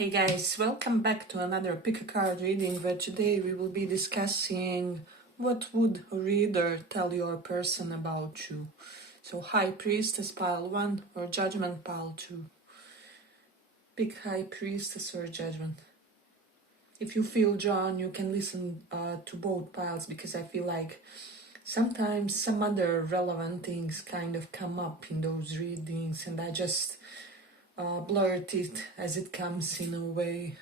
Hey guys, welcome back to another pick a card reading where today we will be discussing what would a reader tell your person about you. So High Priestess pile 1 or Judgment pile 2. Pick High Priestess or Judgment. If you feel drawn, you can listen to both piles because I feel like sometimes some other relevant things kind of come up in those readings and I just blurt it as it comes in a way.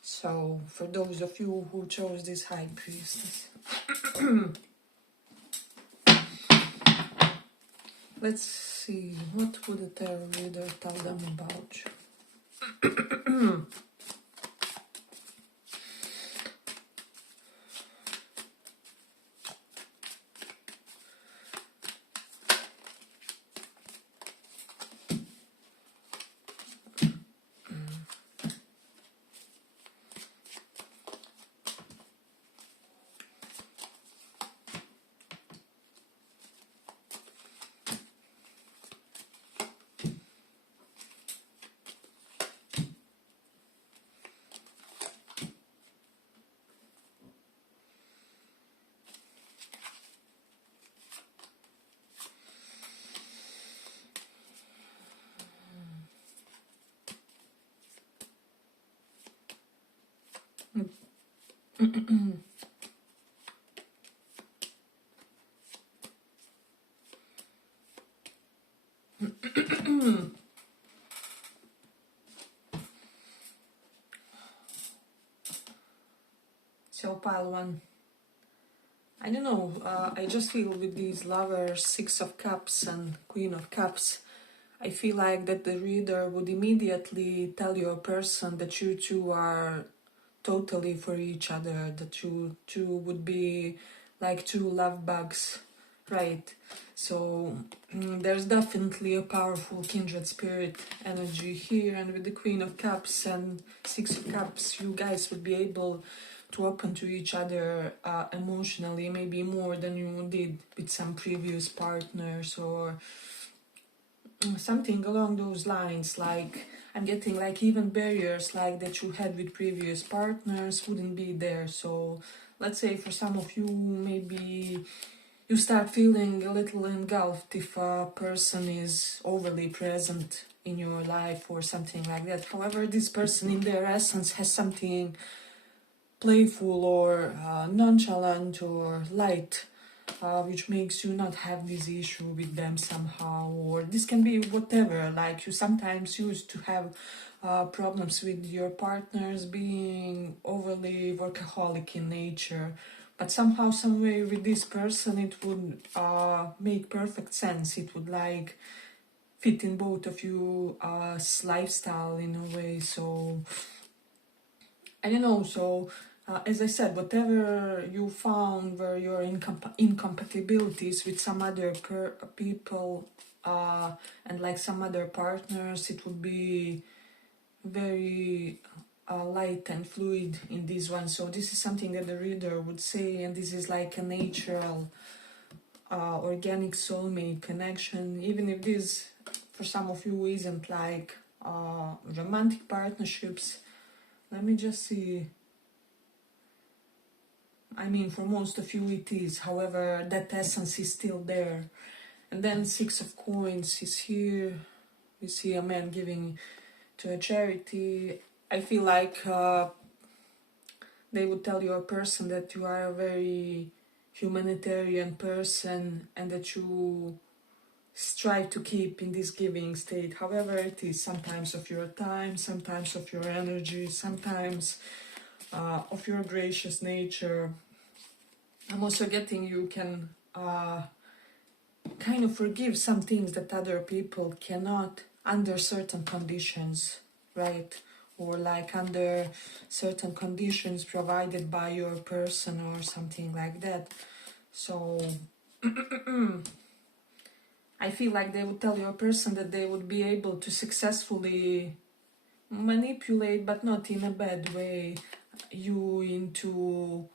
So for those of you who chose this High Priestess, let's see, what would a tarot reader tell them about you? So pile 1. I don't know, I just feel with these lovers, 6 of Cups and Queen of Cups, I feel like that the reader would immediately tell your person that you two are totally for each other, that you two would be like two love bugs, right? So there's definitely a powerful kindred spirit energy here, and with the Queen of Cups and 6 of Cups, you guys would be able to open to each other emotionally, maybe more than you did with some previous partners or something along those lines. Like I'm getting like even barriers like that you had with previous partners wouldn't be there. So let's say for some of you, maybe you start feeling a little engulfed if a person is overly present in your life or something like that. However, this person in their essence has something playful or nonchalant or light, which makes you not have this issue with them somehow. Or this can be whatever, like you sometimes used to have problems with your partners being overly workaholic in nature, but somehow, some way with this person it would make perfect sense. It would like fit in both of you lifestyle in a way. So I don't know, so as I said, whatever you found were your incompatibilities with some other people and like some other partners, it would be very light and fluid in this one. So this is something that the reader would say, and this is like a natural, organic soulmate connection, even if this for some of you isn't like romantic partnerships. Let me just see. I mean, for most of you it is, however, that essence is still there. And then 6 of Coins is here. We see a man giving to a charity. I feel like they would tell your person that you are a very humanitarian person and that you strive to keep in this giving state. However, it is sometimes of your time, sometimes of your energy, sometimes of your gracious nature. I'm also getting you can kind of forgive some things that other people cannot under certain conditions, right? Or like under certain conditions provided by your person or something like that. So I feel like they would tell your person that they would be able to successfully manipulate, but not in a bad way, you into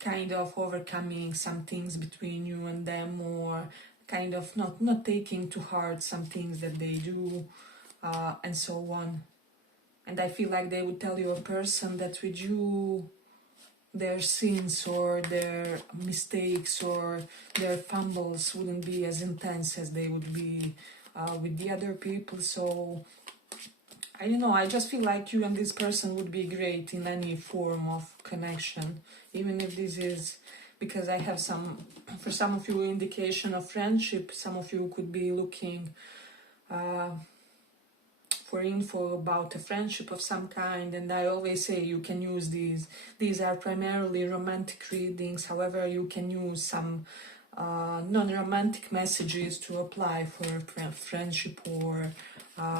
kind of overcoming some things between you and them, or kind of not taking to heart some things that they do, and so on. And I feel like they would tell your person that with you their sins or their mistakes or their fumbles wouldn't be as intense as they would be with the other people. So I don't know, I just feel like you and this person would be great in any form of connection, even if this is, because I have for some of you, indication of friendship. Some of you could be looking for info about a friendship of some kind, and I always say you can use these. These are primarily romantic readings, however you can use some non-romantic messages to apply for friendship or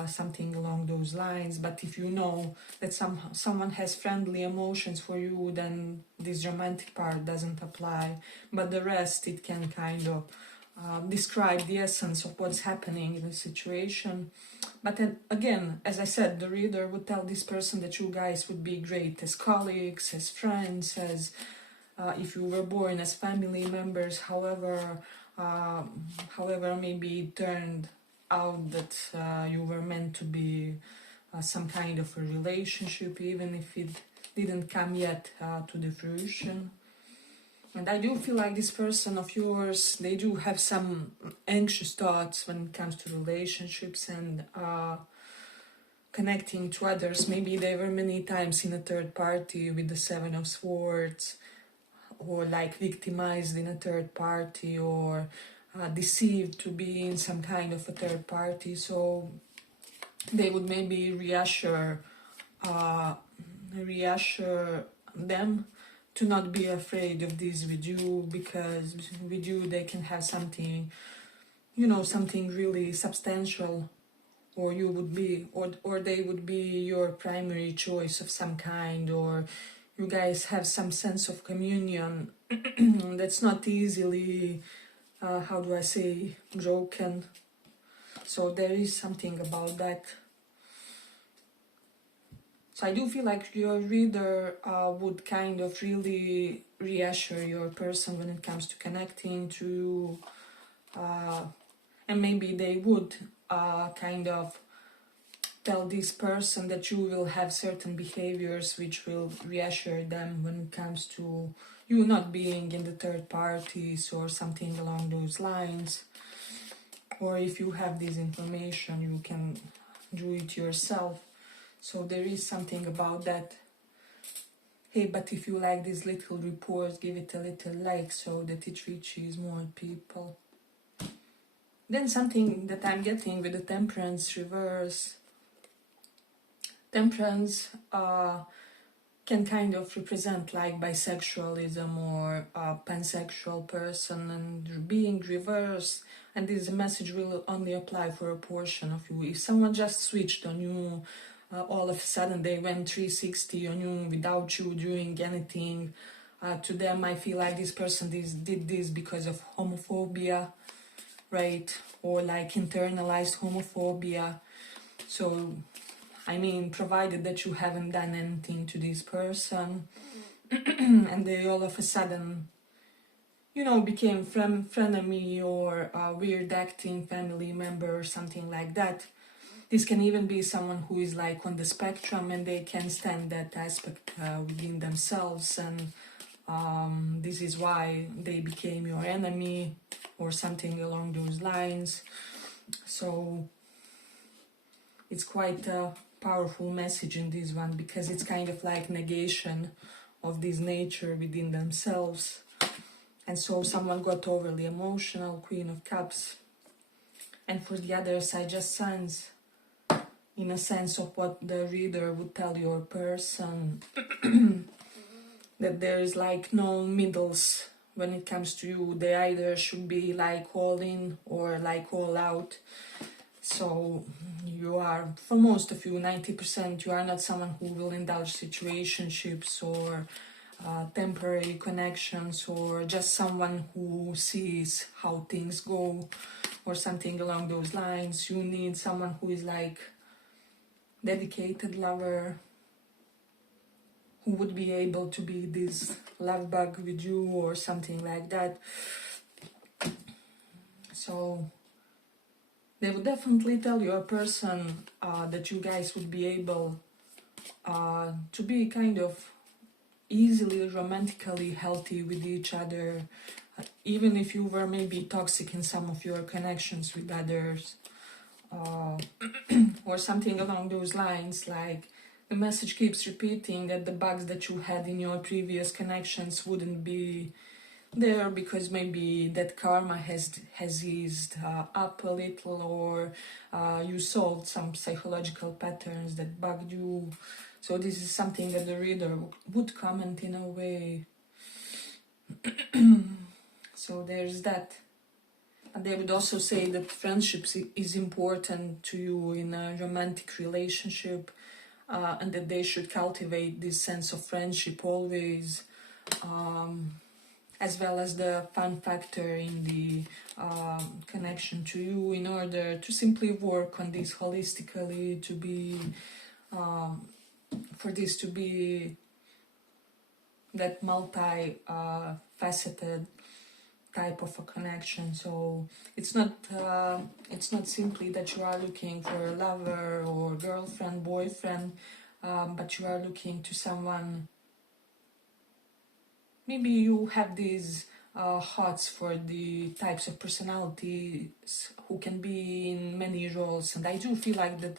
something along those lines. But if you know that someone has friendly emotions for you, then this romantic part doesn't apply, but the rest, it can kind of describe the essence of what's happening in the situation. But then again, as I said, the reader would tell this person that you guys would be great as colleagues, as friends, as if you were born as family members. However, maybe it turned out that you were meant to be some kind of a relationship, even if it didn't come yet to the fruition. And I do feel like this person of yours, they do have some anxious thoughts when it comes to relationships and connecting to others. Maybe they were many times in a third party with the Seven of Swords, or like victimized in a third party, or deceived to be in some kind of a third party. So they would maybe reassure them to not be afraid of this with you, because with you they can have something, something really substantial, or you would be, or they would be your primary choice of some kind, or you guys have some sense of communion that's not easily, how do I say, broken. So there is something about that. So I do feel like your reader would kind of really reassure your person when it comes to connecting to you, and maybe they would kind of tell this person that you will have certain behaviors which will reassure them when it comes to you not being in the third parties or something along those lines. Or if you have this information, you can do it yourself. So there is something about that. Hey, but if you like these little reports, give it a little like so that it reaches more people. Then something that I'm getting with the Temperance reverse. Temperance can kind of represent like bisexualism or a pansexual person, and being reversed, and this message will only apply for a portion of you. If someone just switched on you, all of a sudden they went 360 on you without you doing anything to them, I feel like this person did this because of homophobia, right? Or like internalized homophobia. So I mean, provided that you haven't done anything to this person and they all of a sudden, became frenemy or weird acting family member or something like that. This can even be someone who is like on the spectrum, and they can stand that aspect within themselves, and this is why they became your enemy or something along those lines. So it's quite a powerful message in this one, because it's kind of like negation of this nature within themselves. And so someone got overly emotional, Queen of Cups. And for the others, I just sense, in a sense of what the reader would tell your person, that there is like no middles when it comes to you. They either should be like all in or like all out. So you are, for most of you, 90%, you are not someone who will indulge situationships or temporary connections, or just someone who sees how things go or something along those lines. You need someone who is like dedicated lover, who would be able to be this love bug with you or something like that. So they would definitely tell your person that you guys would be able to be kind of easily romantically healthy with each other, even if you were maybe toxic in some of your connections with others, or something along those lines. Like the message keeps repeating that the bugs that you had in your previous connections wouldn't be there because maybe that karma has eased up a little, or you solved some psychological patterns that bugged you. So this is something that the reader would comment in a way. So there's that. And they would also say that friendship is important to you in a romantic relationship, and that they should cultivate this sense of friendship always, as well as the fun factor in the connection to you, in order to simply work on this holistically, to be for this to be that multi-faceted type of a connection. So it's not simply that you are looking for a lover or girlfriend, boyfriend, but you are looking to someone. Maybe you have these hearts for the types of personalities who can be in many roles, and I do feel like that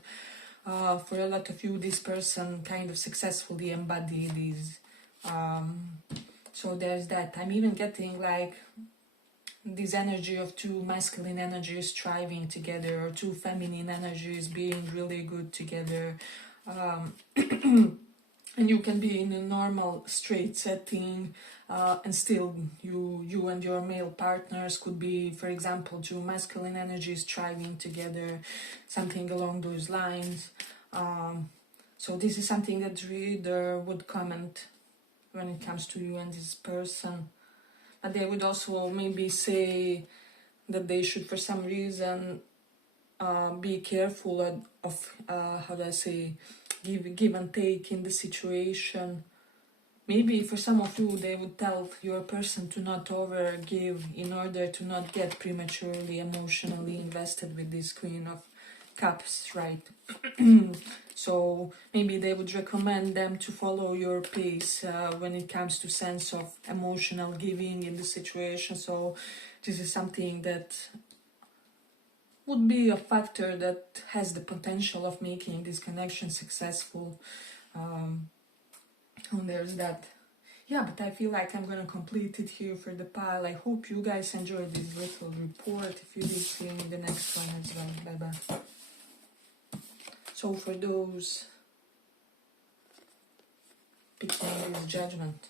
for a lot of you, this person kind of successfully embodied these. So there's that. I'm even getting like this energy of two masculine energies striving together, or two feminine energies being really good together. And you can be in a normal straight setting, and still you and your male partners could be, for example, two masculine energies striving together, something along those lines. So this is something that the reader would comment when it comes to you and this person. But they would also maybe say that they should, for some reason, be careful of how do I say, give and take in the situation. Maybe for some of you, they would tell your person to not overgive in order to not get prematurely emotionally invested with this Queen of Cups, right? So maybe they would recommend them to follow your pace when it comes to sense of emotional giving in the situation. So this is something that would be a factor that has the potential of making this connection successful. And there's that. Yeah, but I feel like I'm gonna complete it here for the pile. I hope you guys enjoyed this little report. If you did, see you in the next one as well. Bye bye. So for those picking this judgment,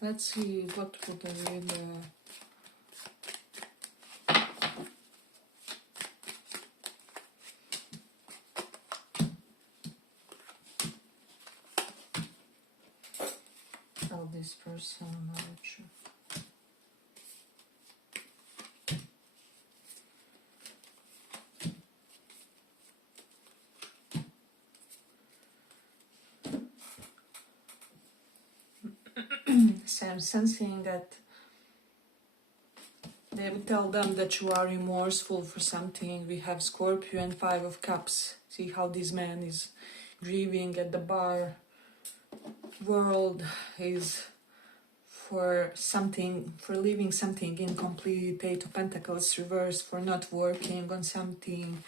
let's see what would I read. Tell this person about you. So I'm sensing that They would tell them that you are remorseful for something. We have Scorpio and Five of Cups. See how this man is grieving at the bar. World is for something, for leaving something incomplete. Eight of Pentacles reversed, for not working on something.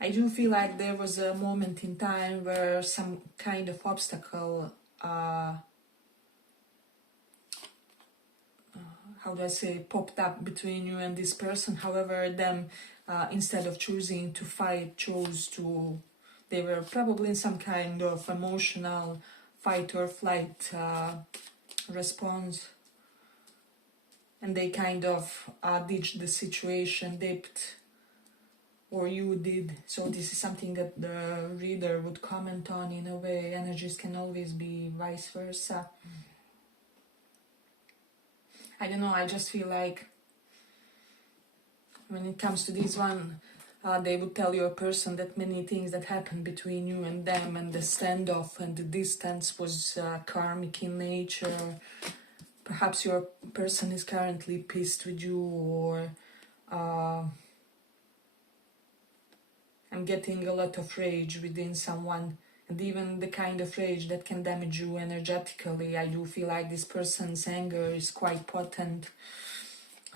I do feel like there was a moment in time where some kind of obstacle, how do I say, popped up between you and this person. However, them, instead of choosing to fight, chose to, they were probably in some kind of emotional fight or flight response. And they kind of ditched the situation, dipped, or you did. So this is something that the reader would comment on in a way. Energies can always be vice versa. I don't know, I just feel like when it comes to this one, they would tell your person that many things that happened between you and them, and the standoff and the distance was karmic in nature. Perhaps your person is currently pissed with you, or I'm getting a lot of rage within someone, and even the kind of rage that can damage you energetically. I do feel like this person's anger is quite potent.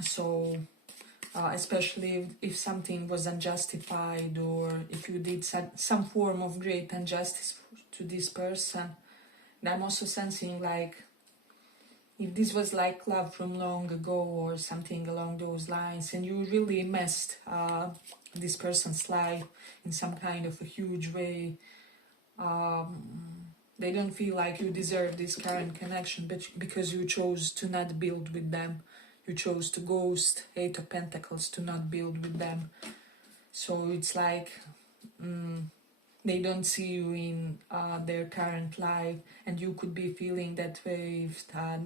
So especially if something was unjustified, or if you did some form of great injustice to this person. And I'm also sensing like if this was like love from long ago or something along those lines, and you really messed this person's life in some kind of a huge way, they don't feel like you deserve this current connection, but because you chose to not build with them. You chose to ghost. Eight of Pentacles, to not build with them. So it's like they don't see you in their current life, and you could be feeling that way.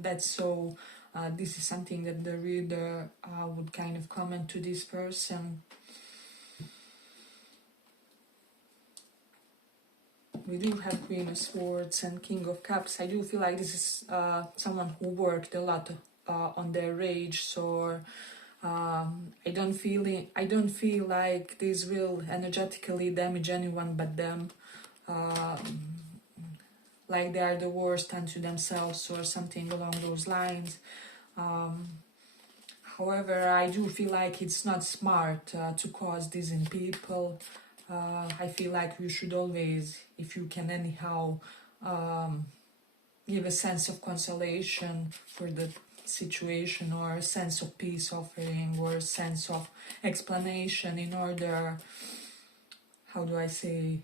That's so. This is something that the reader would kind of comment to this person. We do have Queen of Swords and King of Cups. I do feel like this is someone who worked a lot on their rage, so I don't feel like this will energetically damage anyone but them. Like they are the worst unto themselves or something along those lines. However, I do feel like it's not smart to cause this in people. I feel like you should always, if you can anyhow, give a sense of consolation for the situation, or a sense of peace offering, or a sense of explanation in order, how do I say,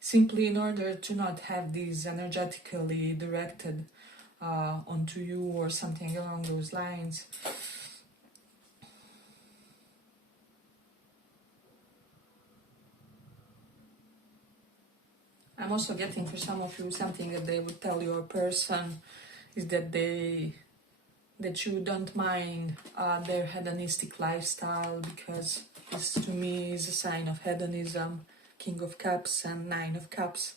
simply in order to not have these energetically directed onto you or something along those lines. I'm also getting for some of you something that they would tell your person is that you don't mind their hedonistic lifestyle, because this to me is a sign of hedonism. King of Cups and Nine of Cups.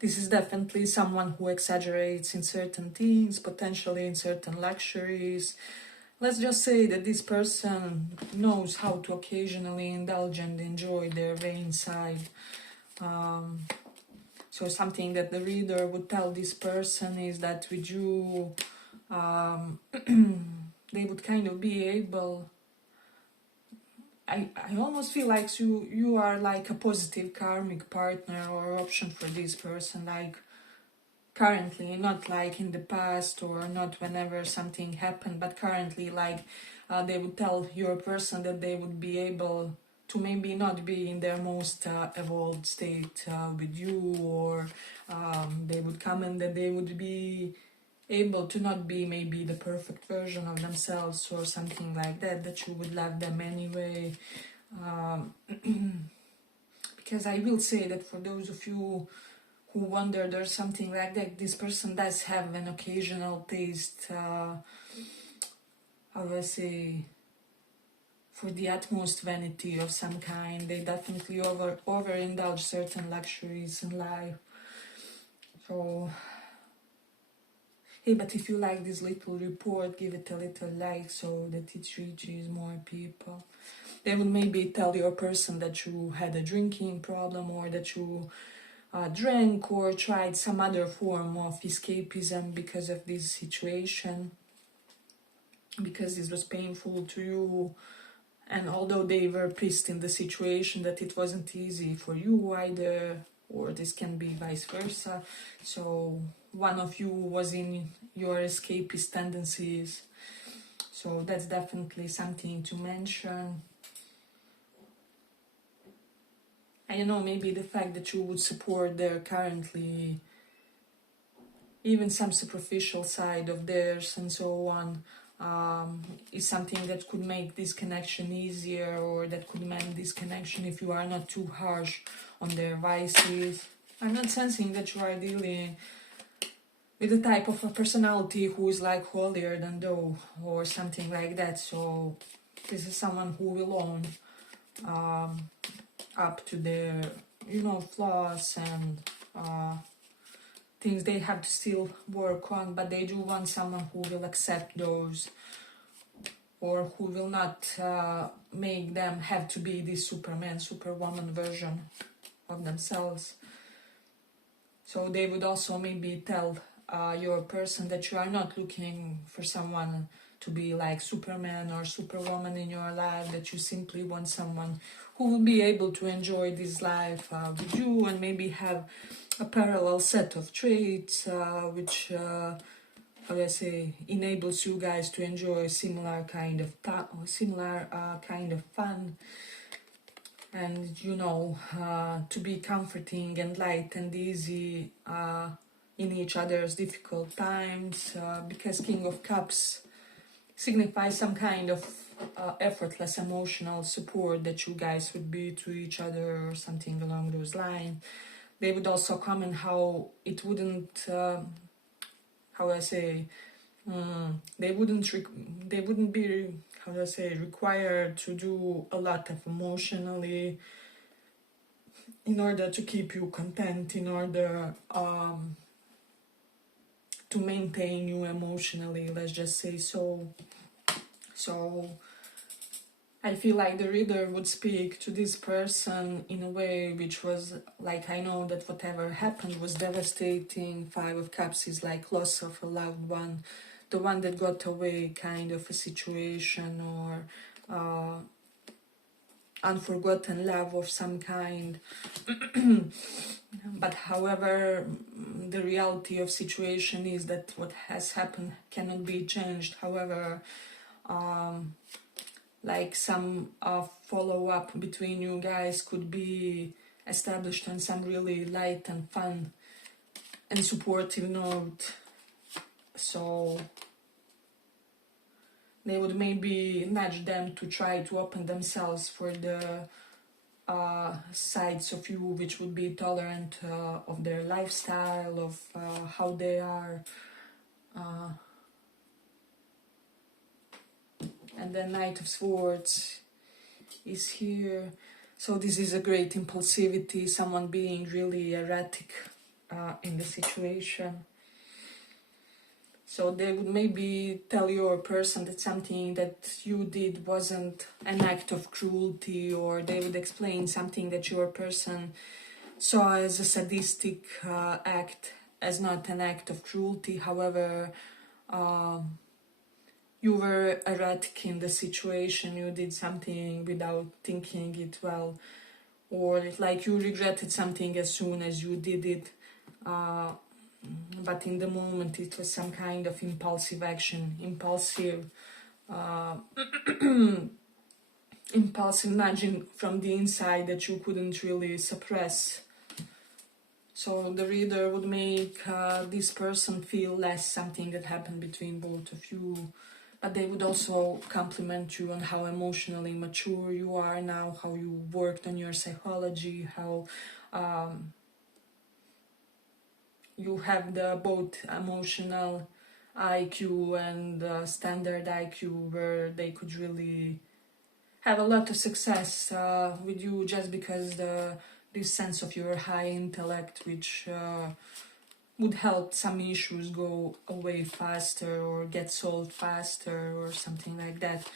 This is definitely someone who exaggerates in certain things, potentially in certain luxuries. Let's just say that this person knows how to occasionally indulge and enjoy their vain side. So something that the reader would tell this person is that with you, they would kind of be able, I almost feel like you are like a positive karmic partner or option for this person, like currently, not like in the past or not whenever something happened, but currently, like they would tell your person that they would be able to maybe not be in their most evolved state with you, or they would comment that they would be able to not be maybe the perfect version of themselves or something like that, that you would love them anyway. Because I will say that for those of you who wonder there's something like that, this person does have an occasional taste, how do I say, for the utmost vanity of some kind. They definitely overindulge certain luxuries in life. So hey, but if you like this little report, give it a little like so that it reaches more people. They would maybe tell your person that you had a drinking problem, or that you drank or tried some other form of escapism because of this situation, because this was painful to you. And although they were pissed in the situation that it wasn't easy for you either, or this can be vice versa. So one of you was in your escapist tendencies. So that's definitely something to mention. I don't know, maybe the fact that you would support their currently, even some superficial side of theirs and so on, is something that could make this connection easier, or that could mend this connection if you are not too harsh on their vices. I'm not sensing that you are dealing with a type of a personality who is like holier than thou or something like that. So this is someone who will own up to their, flaws and things they have to still work on, but they do want someone who will accept those, or who will not make them have to be this Superman, Superwoman version of themselves. So they would also maybe tell your person that you are not looking for someone to be like Superman or Superwoman in your life, that you simply want someone who will be able to enjoy this life with you, and maybe have a parallel set of traits which, how do I say, enables you guys to enjoy similar kind of fun, and to be comforting and light and easy in each other's difficult times, because King of Cups signifies some kind of effortless emotional support that you guys would be to each other, or something along those lines. They would also comment how it wouldn't, how do I say, they wouldn't be, how do I say, required to do a lot of emotionally in order to keep you content, in order to maintain you emotionally, let's just say so. So I feel like the reader would speak to this person in a way which was like, I know that whatever happened was devastating. 5 of Cups is like loss of a loved one, the one that got away kind of a situation, or unforgotten love of some kind. But however, the reality of situation is that what has happened cannot be changed. However, like some follow-up between you guys could be established on some really light and fun and supportive note. So they would maybe nudge them to try to open themselves for the sides of you which would be tolerant of their lifestyle, of how they are. And then Knight of Swords is here. So this is a great impulsivity, someone being really erratic in the situation. So they would maybe tell your person that something that you did wasn't an act of cruelty, or they would explain something that your person saw as a sadistic act, as not an act of cruelty. However, you were erratic in the situation, you did something without thinking it well, or like you regretted something as soon as you did it, but in the moment it was some kind of impulsive action, impulsive nudging from the inside that you couldn't really suppress. So the reader would make this person feel less something that happened between both of you, but they would also compliment you on how emotionally mature you are now, how you worked on your psychology, how you have the both emotional IQ and standard IQ, where they could really have a lot of success with you just because this sense of your high intellect, which would help some issues go away faster or get solved faster or something like that.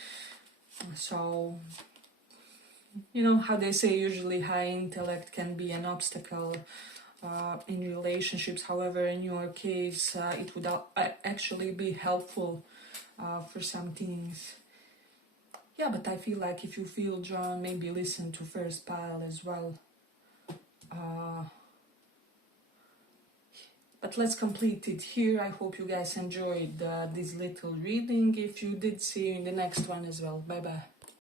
So, you know how they say usually high intellect can be an obstacle in relationships. However, in your case, it would actually be helpful for some things. Yeah, but I feel like if you feel drawn, maybe listen to first pile as well. But let's complete it here. I hope you guys enjoyed this little reading. If you did, see you in the next one as well. Bye bye.